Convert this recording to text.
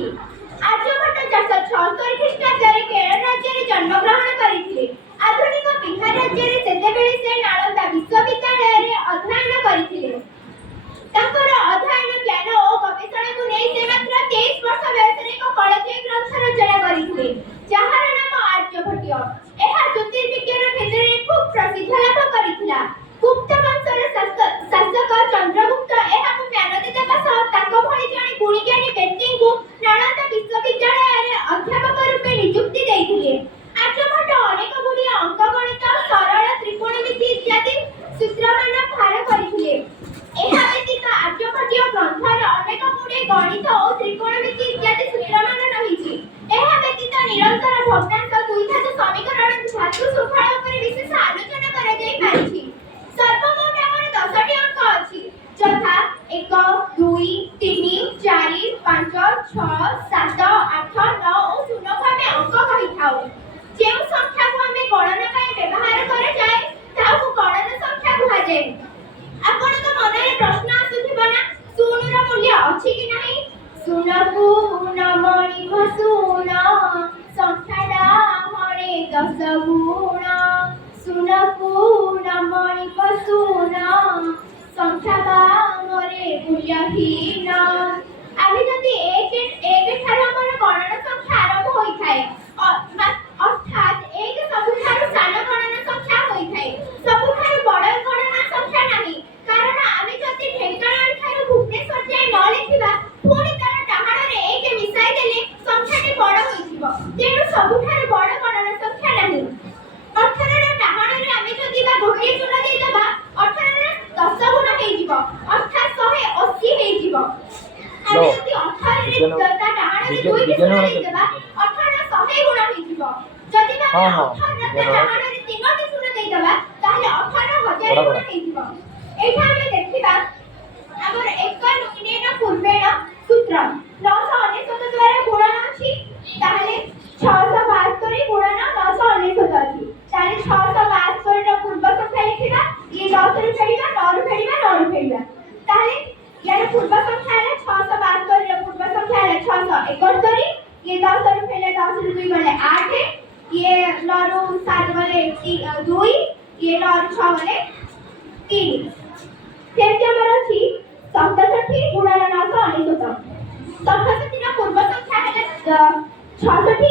ରହିଛି। ଆର୍ଯ୍ୟଭଟ୍ଟ 476 ଖ୍ରୀଷ୍ଟାବ୍ଦରେ କେରଳ ରାଜ୍ୟରେ ଜନ୍ମଗ୍ରହଣ କରିଥିଲେ। ଆଧୁନିକ ବିହାର ରାଜ୍ୟରେ ସେତେବେଳେ ସେ ନାଳନ୍ଦା ବିଶ୍ୱବିଦ୍ୟାଳୟରେ ଅଧ୍ୟୟନ କରିଥିଲେ। ତାଙ୍କର ଅଧ୍ୟୟନ ଜ୍ଞାନ ଓ ଗବେଷଣାକୁ ନେଇ ସେ ମାତ୍ର 23 ବର୍ଷ ବୟସରେ ଏକ କଳକୀୟ ଗ୍ରନ୍ଥ ରଚନା କରିଥିଲେ, ଯାହାର ନାମ ଆର୍ଯ୍ୟଭଟ୍ଟ। ଏହା ଜ୍ୟୋତିର୍ବିଜ୍ଞାନ କ୍ଷେତ୍ରରେ ଖୁବ୍ ପ୍ରସିଦ୍ଧ ଲାଭ କରିଥିଲା। ଗୁପ୍ତ ବଂଶର ଶାସକ ଚନ୍ଦ୍ରଗୁପ୍ତ ଏହାକୁ ଜ୍ଞାନ ଦେବା ସହ ତାଙ୍କ ଭଳି ଜଣେ ଗୁଣୀଜ୍ଞାନୀ ବ୍ୟକ୍ତିଙ୍କୁ ନାଳନ୍ଦା ବିଶ୍ୱବିଦ୍ୟାଳୟରେ ଅଧ୍ୟାପକ ରୂପେ ନିଯୁକ୍ତି ଦେଇଥିଲେ। ଆର୍ଯ୍ୟଭଟ୍ଟ ଅନେକ ଗୁଡ଼ିଏ ଅଙ୍କଗଣିତ, ସରଳ ତ୍ରିକୋଣମିତି ଇତ୍ୟାଦି ସୂତ୍ରମାନ ବାହାର କରିଥିଲେ। ଏହା ବ୍ୟତୀତ ଆର୍ଯ୍ୟଭଟ୍ଟୀୟ ଗ୍ରନ୍ଥରେ ଅନେକ ଗୁଡ଼ିଏ ଗଣିତ ଓ ତ୍ରିକୋଣମିତି ଇତ୍ୟାଦି ସୂତ୍ରମାନ ରହିଛି। ଏହା ବ୍ୟତୀତ ନିରନ୍ତର ଭଗ୍ନାଂଶ, ଦ୍ୱିଧାତୁ ସମୀକରଣ, ଧାତୁ ଶୃଙ୍ଖଳ ଉପରେ ବିଶେଷ ଆଲୋଚନା କରାଯାଇପାରିଛି। ସର୍ବମୋଟ ଆମର 10ଟି ଅଙ୍କ ଅଛି, ଯଥା 1, 2, 3, 4, 5, 6, 7, 8, 9 ଓ 0କୁ ଆମେ ଅଙ୍କ କହିଥାଉ। ଯେଉଁ ସଂଖ୍ୟାକୁ ଆମେ ଗଣନା ପାଇଁ ବ୍ୟବହାର କରାଯାଏ ତାହାକୁ ଗଣନ ସଂଖ୍ୟା କୁହାଯାଏ। ଆପଣଙ୍କ ମନରେ ପ୍ରଶ୍ନ ଆସୁଥିବ ନା, ଶୂନର ମୂଲ୍ୟ ଅଛି କି ନାହିଁ? ଶୂନକୁ ନମଣିବ ଶୂନ, ସଂଖ୍ୟାଟା ହଳେ 10 ଗୁଣ। ଶୂନକୁ ନମଣିବ ଶୂନ, ସଂଖ୍ୟା ବାମରେ ମୂଲ୍ୟହୀନ। ଆମେ ଯଦି ଏକ ଠାରୁ ଆମର ଗଣନ ସଂଖ୍ୟା ଆରମ୍ଭ ହୋଇଥାଏ, ଅର୍ଥାତ୍ 1 ସବୁଠାରୁ ସାନ ଗଣନ ସଂଖ୍ୟା ହୋଇଥାଏ। ସବୁଠାରୁ ବଡ଼ ଗଣନ ସଂଖ୍ୟା ନାହିଁ, କାରଣ ଆମେ ଯଦି ଢେଙ୍କାନାଳ ଠାରୁ ଭୁବନେଶ୍ୱର ଯାଏ ନ ଲେଖିବା, ପୁଣି ତାର ଡାହାଣରେ 1 ମିଶାଇ ଦେଲେ ସଂଖ୍ୟାଟି ବଡ଼ ହୋଇଯିବ। ତେଣୁ ସବୁଠାରୁ ବଡ଼ ଗଣନ ସଂଖ୍ୟା ନାହିଁ। 18ର ଡାହାଣରେ ଆମେ ଯଦି ଗୋଟିଏ ଶୂନ ଦେଇଦେବା, 18ର 10 ଗୁଣ ହେଇଯିବ, ଅର୍ଥାତ୍ 180 ହେଇଯିବ। ଆମେ ଯଦି 18ରେ ତା ଡାହାଣରେ 2ଟି ଶୂନ ଦେଇଦେବା, 18 100 ଗୁଣ ହେଇଯିବ। ଯଦି ଆମେ 18ର ତା ଡାହାଣରେ 3ଟି ଶୂନ ଦେଇଦେବା, ତାହେଲେ 18,000 ଗୁଣ ହେଇଯିବ। ଏଇଟା ଆମେ ଦେଖିବା ଆମର ଏକ ୟୁନିୟନ ପୂର୍ବେଣ ସୂତ୍ର 999 ଦ୍ୱାରା ଗୁଣନ ଅଛି, ତାହେଲେ 672 ଗୁଣନ 999 ଅଛି। ତାହେଲେ 672ର ପୂର୍ବ ସଂଖ୍ୟା ଲେଖିବା, ଇଏ 10ରୁ ଫେରିବା, 9ରୁ ଫେରିବା, 9ରୁ ଫେରିବା। ତାହେଲେ ইয়ার পূর্ব সংখ্যা হলো 672 এর পূর্ব সংখ্যা হলো 671, ये 10 ରୁ ফেলে 10 ରୁ 2 গলে 8, ये 9 ରୁ 7 গলে 2, ये 9 ରୁ 6 গলে 3। সেমতি আমার আছে 67 গুণন 999। 67 ର ପୂର୍ବ ସଂଖ୍ୟା ହେଲା 66,